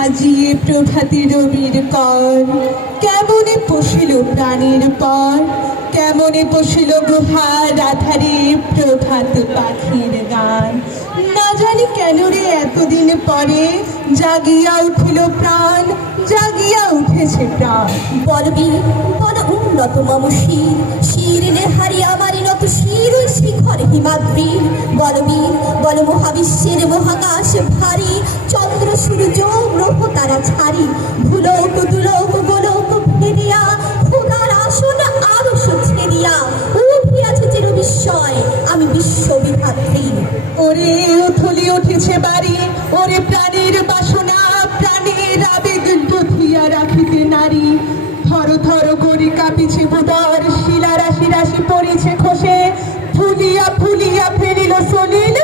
সাজিয়ে প্রভাতে রবির কর, কেমনে পশিল প্রাণীর পর, কেমনে পশিল গুহার আধারে প্রভাত পাখির গান। না জানি কেন রে এতদিন পরে জাগিয়া উঠিল প্রাণ, জাগিয়া উঠেছে প্রাণ। বলবীর বল উন্নত মম শির, শির নেহারি আমারি নত শির শিখর হিমাদ্রির। বলবীর বল মহাবিশ্বের মহাকাশ ভারী, চন্দ্র সূর্য গ্রহ তারা ছাড়ি, ভুলোক দুলোক গোলোক ফেরিয়া খোদার আসন আরশ ছেড়িয়া উঠিয়াছে চির বিস্ময় আমি বিশ্ববিধাত্রী। ওরে উথলি উঠেছে বাড়ি, ওরে প্রাণীর বাসনা, প্রাণীর আবেগ গঠিয়া রাখিতে নারী। থর থর করি কাঁপিছে ভুদর, শিলা রাশি রাশি পড়েছে খসে, ফুলিয়া ফুলিয়া ফেরিল সলিল,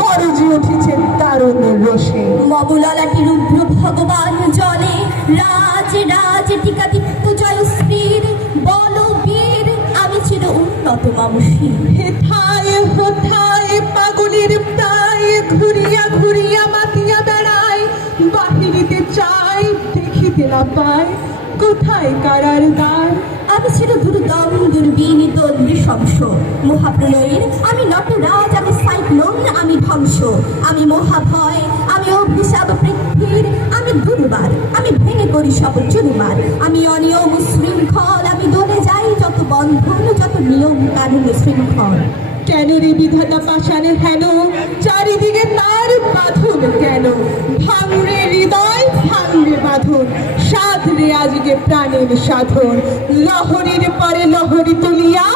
গরজে উঠেছে দারুণ রোষে। মমলালাটি রুদ্র ভগবান জলে, রাজ রাজ টিকাদিত্য জয়শ্রীর। বলবীর আমি চির উন্নত মম শির। হেথায় হোথায় পাগলের প্রায়, ঘুরিয়া ঘুরিয়া মাতিয়া বেড়ায়, বাহিরিতে চাই দেখিতে না পায়, কোথায় কারার দ্বার। আমি ছিল দুর্দম দুর্বিনীত নৃশংস, মহাপ্রলয়ের আমি নটরাজ, আমি সাইক্লোন, আমি ধ্বংস, আমি মহাভয়, আমি অভিশাপ পৃথিবীর, আমি দুর্বার, আমি ভেঙে করি সব চুরমার, আমি অনিয়ম শৃঙ্খল, আমি দলে যাই যত বন্ধন, যত নিয়ম কানুন শৃঙ্খল। কেন রে বিধাতা পাষাণে হেন, চারিদিকে তার বাঁধন কেন? ভাঙরে হৃদয় ভাঙরে বাঁধন, সাধরে আজকে প্রাণের সাধন। লহরীর পরে লহরী তুলিয়া,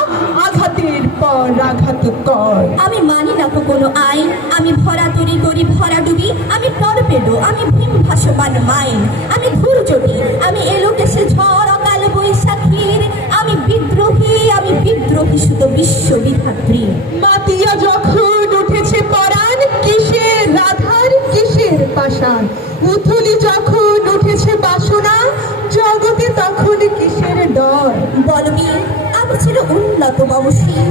আঘাতের পর আঘাত কর। আমি মানি না তো কোনো আইন, আমি ভরা তরি করি ভরা ডুবি, আমি টর্পেডো, আমি ভীম ভাসমান মাইন, আমি ধূর্জটি, আমি এলোকেশে ঝড় অকাল বৈশাখীর, আমি বিদ্রোহী, আমি বিদ্রোহী শুধু বিশ্ববিধাত্রী। মাতিয়া যখন উঠেছে পরাণ, কিসের রাধার কিসের পাষাণ। উথলি যখন উঠেছে বাসনা, জগতে তখন কিসের ডর। বলবীর আমি ছিল উন্নত মম শির,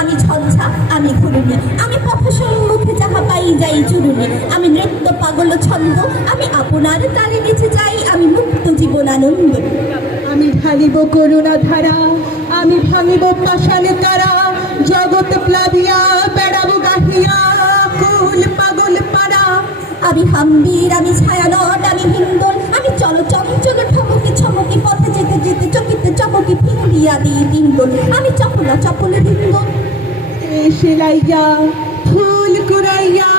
আমি ঝঞ্ঝা, আমি ঘূর্ণি, আমি পথ সম্মুখে যাহা পাই যাই চুরুনি, আমি নৃত্য পাগল ছন্দ, আমি আপনার তালে নেচে যাই, আমি মুক্ত জীবনানন্দ। আমি ঢালিব করুণা ধারা, আমি ভাঙিব পাষাণে কারা, জগৎ প্লাবিয়া বেড়াবো গাহিয়া কুল পাগল পাড়া। আমি হাম্বির, আমি ছায়ানট, আমি হিন্দল, আমি চলো চঞ্চল ঠমকি ছমকি, পথে যেতে যেতে চকিতে চমকি ফিরিয়া দিই তিনদল, আমি চপলা চপল হিন্দল। এসে লাইয়া ফুল কুড়াইয়া,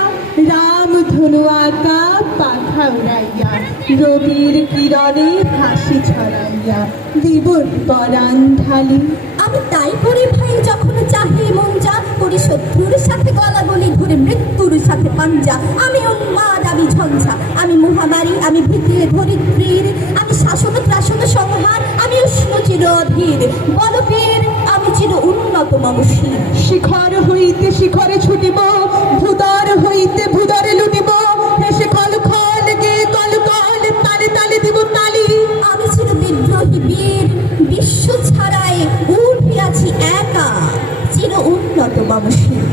রাম ধনু আঁকা পাখা উড়াইয়া, রবির কিরণে হাসি ছড়াইয়া, দিবর পরাণ ঢালি। আমি তাই করি ভাই যখন চাহে মন যা করি, শত্রুর সাথে গলাগলি ধরে মৃত্যুর সাথে পাঞ্জা। আমি উন্মাদ, আমি ঝঞ্ঝা, আমি মহামারী, আমি ভীতির ধরিত্রীর, আমি শাসন ত্রাসন সংহার, আমি উষ্ণ চির অধীর। বলবীর আমি চির উন্নত মম শির। শিখর হইতে শিখরে ছুটিব, ভুদর হইতে ভুদরে লুটিব, হেসে কল খল গে কল কল, তালে তালে দিব তালি। আমি ছিল বিদ্রোহী বীর, বিশ্ব ছাড়াই উঠিয়াছি একা, চির উন্নত মম শির।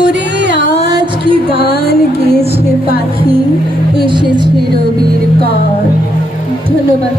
ওরে আজ কি গান গেয়েছে পাখি, এসেছে রবির কর। ধন্যবাদ।